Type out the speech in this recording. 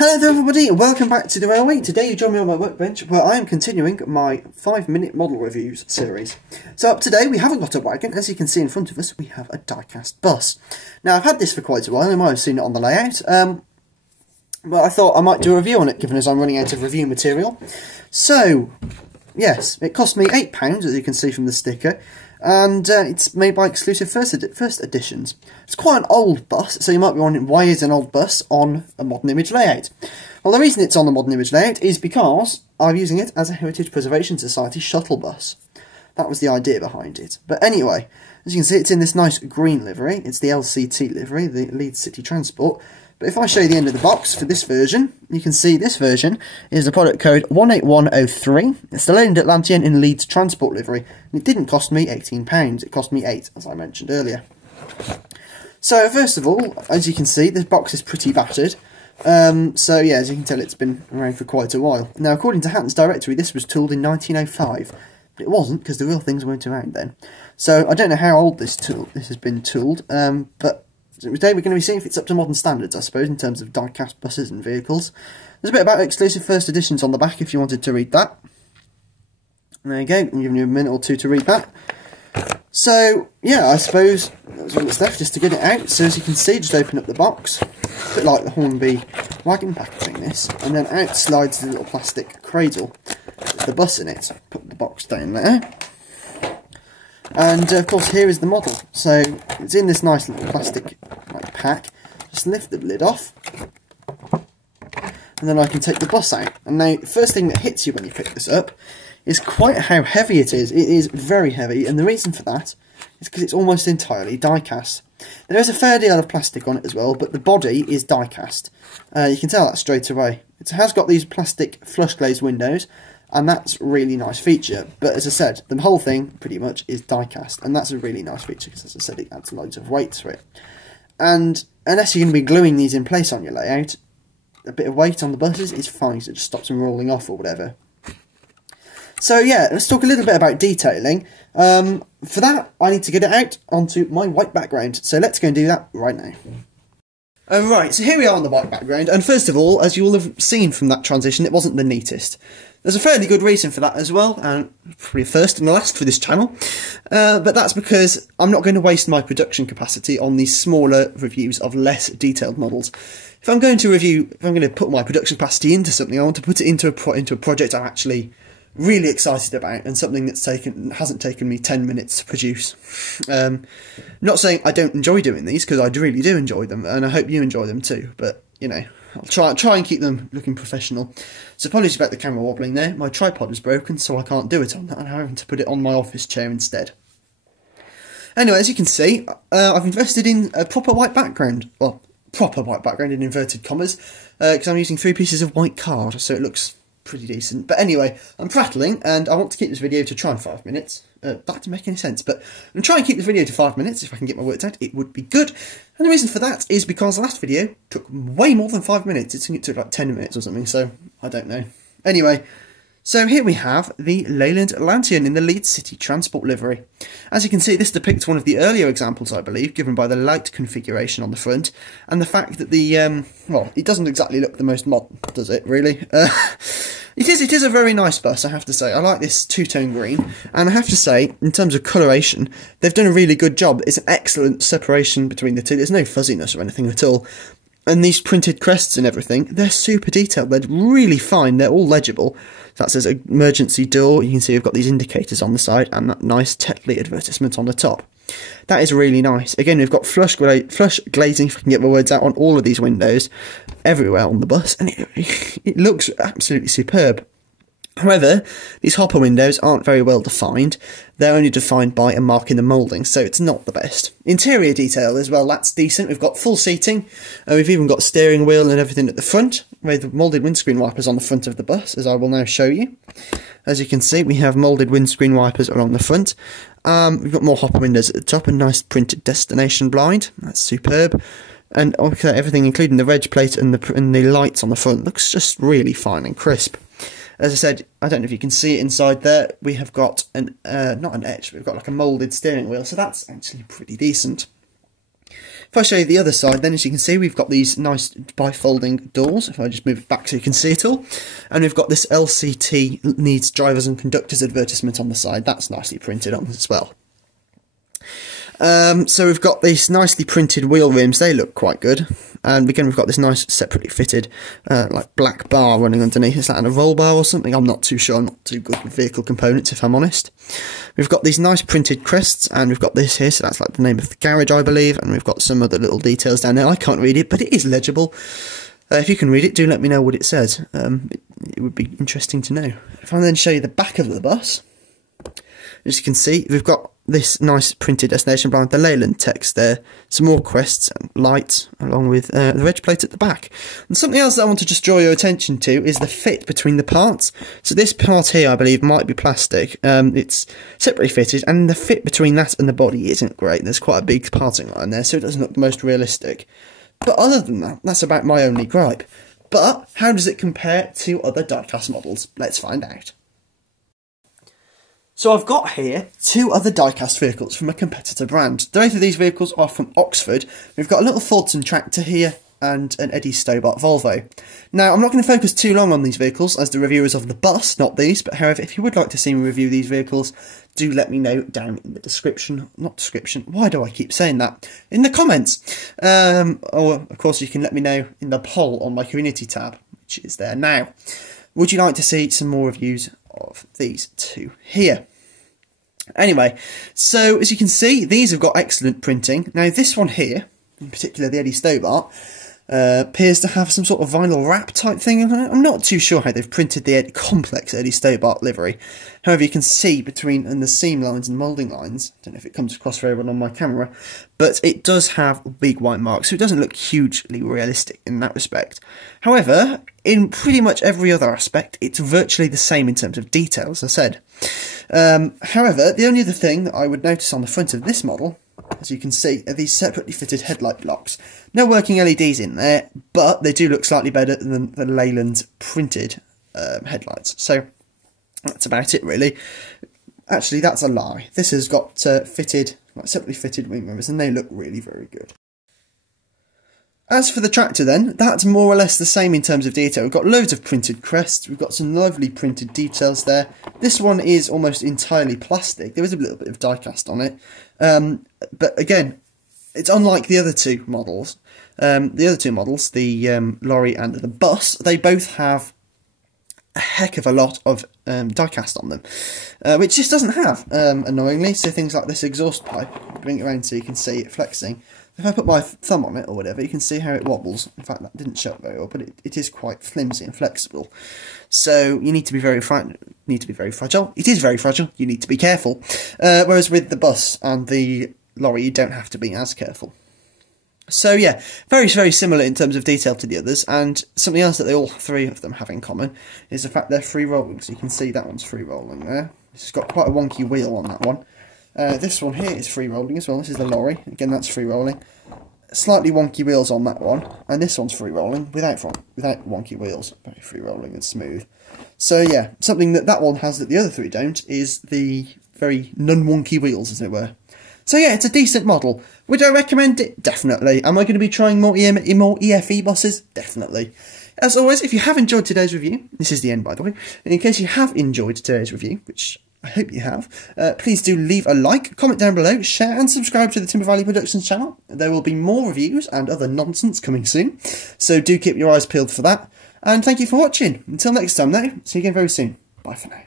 Hello there everybody, and welcome back to the Railway. Today you join me on my workbench where I am continuing my 5-minute model reviews series. So up today we haven't got a wagon. As you can see in front of us we have a diecast bus. Now I've had this for quite a while, you might have seen it on the layout, but I thought I might do a review on it given as I'm running out of review material. So yes, it cost me £8 as you can see from the sticker. And it's made by exclusive first editions. It's quite an old bus, so you might be wondering why is an old bus on a modern image layout? Well, the reason it's on the modern image layout is because I'm using it as a Heritage Preservation Society shuttle bus. That was the idea behind it. But anyway, as you can see, it's in this nice green livery. It's the LCT livery, the Leeds City Transport. But if I show you the end of the box for this version, you can see this version is the product code 18103. It's the Leyland Atlantean in Leeds Transport livery. And it didn't cost me £18, it cost me £8, as I mentioned earlier. So first of all, as you can see, this box is pretty battered. So yeah, as you can tell, it's been around for quite a while. Now, according to Hatton's directory, this was tooled in 1905. But it wasn't, because the real things weren't around then. So I don't know how old this has been tooled, but today we're going to be seeing if it's up to modern standards, I suppose, in terms of die-cast buses and vehicles. There's a bit about exclusive first editions on the back if you wanted to read that. There you go, I'm giving you a minute or two to read that. So, yeah, I suppose that's all that's left, just to get it out. So as you can see, just open up the box, a bit like the Hornby wagon packaging this, and then out slides the little plastic cradle with the bus in it. Put the box down there. And of course here is the model, so it's in this nice little plastic pack. Just lift the lid off and then I can take the bus out. And now the first thing that hits you when you pick this up is quite how heavy it is. It is very heavy, and the reason for that is because it's almost entirely die-cast. There is a fair deal of plastic on it as well, but the body is die-cast. You can tell that straight away. It has got these plastic flush glazed windows, and that's a really nice feature. But as I said, the whole thing pretty much is die-cast, and that's a really nice feature because, as I said, it adds loads of weight to it. And unless you're going to be gluing these in place on your layout, a bit of weight on the buses is fine, so it just stops them rolling off or whatever. So yeah, let's talk a little bit about detailing. For that, I need to get it out onto my white background, so let's go and do that right now. Alright, so here we are on the white background, and first of all, as you will have seen from that transition, it wasn't the neatest. There's a fairly good reason for that as well, and probably the first and the last for this channel, but that's because I'm not going to waste my production capacity on these smaller reviews of less detailed models. If I'm going to put my production capacity into something, I want to put it into a project I'm actually really excited about, and something that's hasn't taken me 10 minutes to produce. Not saying I don't enjoy doing these, because I really do enjoy them, and I hope you enjoy them too, but you know, I'll try and keep them looking professional. So apologies about the camera wobbling there. My tripod is broken, so I can't do it on that, and I'm having to put it on my office chair instead. Anyway, as you can see, I've invested in a proper white background. Well, proper white background in inverted commas, because I'm using 3 pieces of white card, so it looks pretty decent. But anyway, I'm prattling, and I want to keep this video to try and 5 minutes. That doesn't make any sense, but I'm trying to keep this video to 5 minutes. If I can get my words out, it would be good. And the reason for that is because the last video took way more than 5 minutes. I think it took like 10 minutes or something, so I don't know. Anyway, so here we have the Leyland Atlantean in the Leeds City Transport livery. As you can see, this depicts one of the earlier examples, I believe, given by the light configuration on the front, and the fact that the, well, it doesn't exactly look the most modern, does it, really? It is a very nice bus, I have to say. I like this two-tone green, and I have to say, in terms of coloration, they've done a really good job. It's an excellent separation between the two. There's no fuzziness or anything at all. And these printed crests and everything, they're super detailed. They're really fine. They're all legible. That says emergency door. You can see we've got these indicators on the side and that nice Tetley advertisement on the top. That is really nice. Again, we've got flush glazing, if I can get my words out, on all of these windows, everywhere on the bus, and it looks absolutely superb. However, these hopper windows aren't very well defined. They're only defined by a mark in the moulding, so it's not the best. Interior detail as well, that's decent. We've got full seating. We've even got steering wheel and everything at the front, with moulded windscreen wipers on the front of the bus, as I will now show you. As you can see, we have moulded windscreen wipers along the front. We've got more hopper windows at the top, a nice printed destination blind. That's superb. And okay, everything, including the reg plate and the lights on the front, looks just really fine and crisp. As I said, I don't know if you can see it inside there, we have got not an etch, we've got like a moulded steering wheel, so that's actually pretty decent. If I show you the other side, then as you can see, we've got these nice bifolding doors. If I just move it back so you can see it all. And we've got this LCT needs drivers and conductors advertisement on the side. That's nicely printed on as well. So we've got these nicely printed wheel rims. They look quite good. And again, we've got this nice separately fitted like black bar running underneath. Is that a roll bar or something? I'm not too sure. I'm not too good with vehicle components, if I'm honest. We've got these nice printed crests, and we've got this here. So that's like the name of the garage, I believe. And we've got some other little details down there. I can't read it, but it is legible. If you can read it, do let me know what it says. It would be interesting to know. If I then show you the back of the bus, as you can see, we've got this nice printed destination brand, the Leyland text there, some more crests and lights, along with the reg plate at the back. And something else that I want to just draw your attention to is the fit between the parts. So this part here, I believe, might be plastic. It's separately fitted, and the fit between that and the body isn't great. There's quite a big parting line there, so it doesn't look the most realistic. But other than that, that's about my only gripe. But how does it compare to other diecast models? Let's find out. So I've got here two other diecast vehicles from a competitor brand. Both of these vehicles are from Oxford. We've got a little Fulton tractor here and an Eddie Stobart Volvo. Now, I'm not going to focus too long on these vehicles as the reviewers of the bus, not these, but however, if you would like to see me review these vehicles, do let me know down in the description. Not description, why do I keep saying that? In the comments. Or, of course, you can let me know in the poll on my community tab, which is there now. Would you like to see some more reviews of these two here? Anyway, so as you can see, these have got excellent printing. Now this one here, in particular the Eddie Stobart, appears to have some sort of vinyl wrap type thing. I'm not too sure how they've printed the complex Eddie Stobart livery. However, you can see between the seam lines and moulding lines, I don't know if it comes across very well on my camera, but it does have big white marks, so it doesn't look hugely realistic in that respect. However, in pretty much every other aspect, it's virtually the same in terms of detail, as I said. However, the only other thing that I would notice on the front of this model, as you can see, are these separately fitted headlight blocks. No working LEDs in there, but they do look slightly better than the Leyland printed headlights. So that's about it, really. Actually, that's a lie. This has got separately fitted wing mirrors, and they look really very good. As for the tractor then, that's more or less the same in terms of detail. We've got loads of printed crests, we've got some lovely printed details there. This one is almost entirely plastic. There is a little bit of die-cast on it. But again, it's unlike the other two models. The lorry and the bus, they both have a heck of a lot of die-cast on them, which this doesn't have, annoyingly. So things like this exhaust pipe, bring it around so you can see it flexing. If I put my thumb on it or whatever, you can see how it wobbles. In fact, that didn't show up very well, but it is quite flimsy and flexible. So you need to be very fragile. It is very fragile. You need to be careful. Whereas with the bus and the lorry, you don't have to be as careful. So yeah, very, very similar in terms of detail to the others. And something else that they all three of them have in common is the fact they're free rolling. So you can see that one's free rolling there. This has got quite a wonky wheel on that one. This one here is free rolling as well. This is the lorry. Again, that's free rolling. Slightly wonky wheels on that one, and this one's free rolling without wonky wheels. Very free rolling and smooth. So yeah, something that one has that the other three don't is the very non-wonky wheels, as it were. So yeah, it's a decent model. Would I recommend it? Definitely. Am I going to be trying more EFE buses? Definitely. As always, if you have enjoyed today's review, this is the end by the way, and in case you have enjoyed today's review, which I hope you have, please do leave a like, comment down below, share and subscribe to the Timber Valley Productions channel. There will be more reviews and other nonsense coming soon, so do keep your eyes peeled for that. And thank you for watching. Until next time though, see you again very soon. Bye for now.